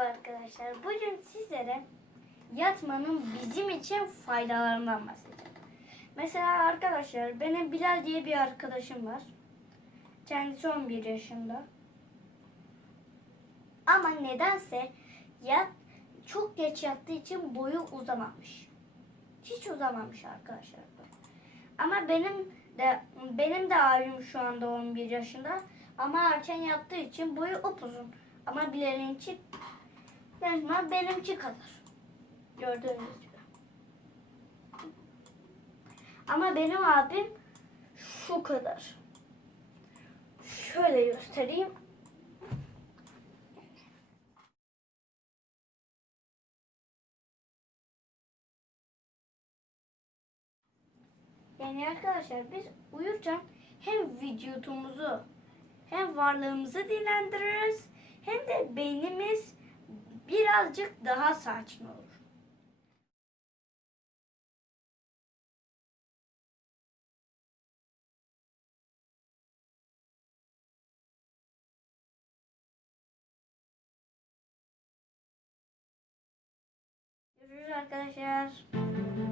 arkadaşlar. Bugün sizlere yatmanın bizim için faydalarından bahsedeceğim. Mesela arkadaşlar benim Bilal diye bir arkadaşım var. Kendisi 11 yaşında. Ama nedense yat çok geç yattığı için boyu uzamamış. Hiç uzamamış arkadaşlar. Ama benim de benim de abim şu anda 11 yaşında. Ama erken yattığı için boyu upuzun. Ama Bilal'inki resmen benimki kadar. Gördüğünüz gibi. Ama benim abim şu kadar. Şöyle göstereyim. Yani arkadaşlar biz uyurken hem vücudumuzu hem varlığımızı dinlendiririz hem de beynimiz birazcık daha sakin olur. Görüşürüz arkadaşlar.